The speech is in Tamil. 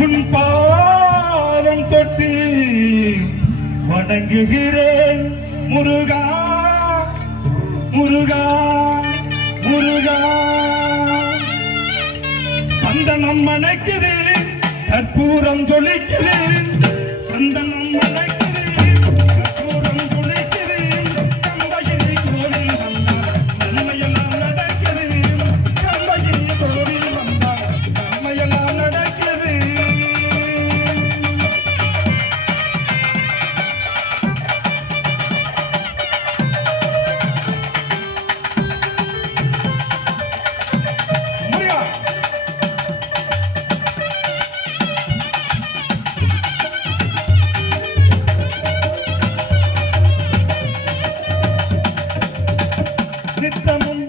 உன் பாதம் தொட்டி வணங்குகிறேன். முருகா முருகா முருகா. சந்தனம் மணக்குது கற்பூரம் ஜொலிக்குது. நித்தமும்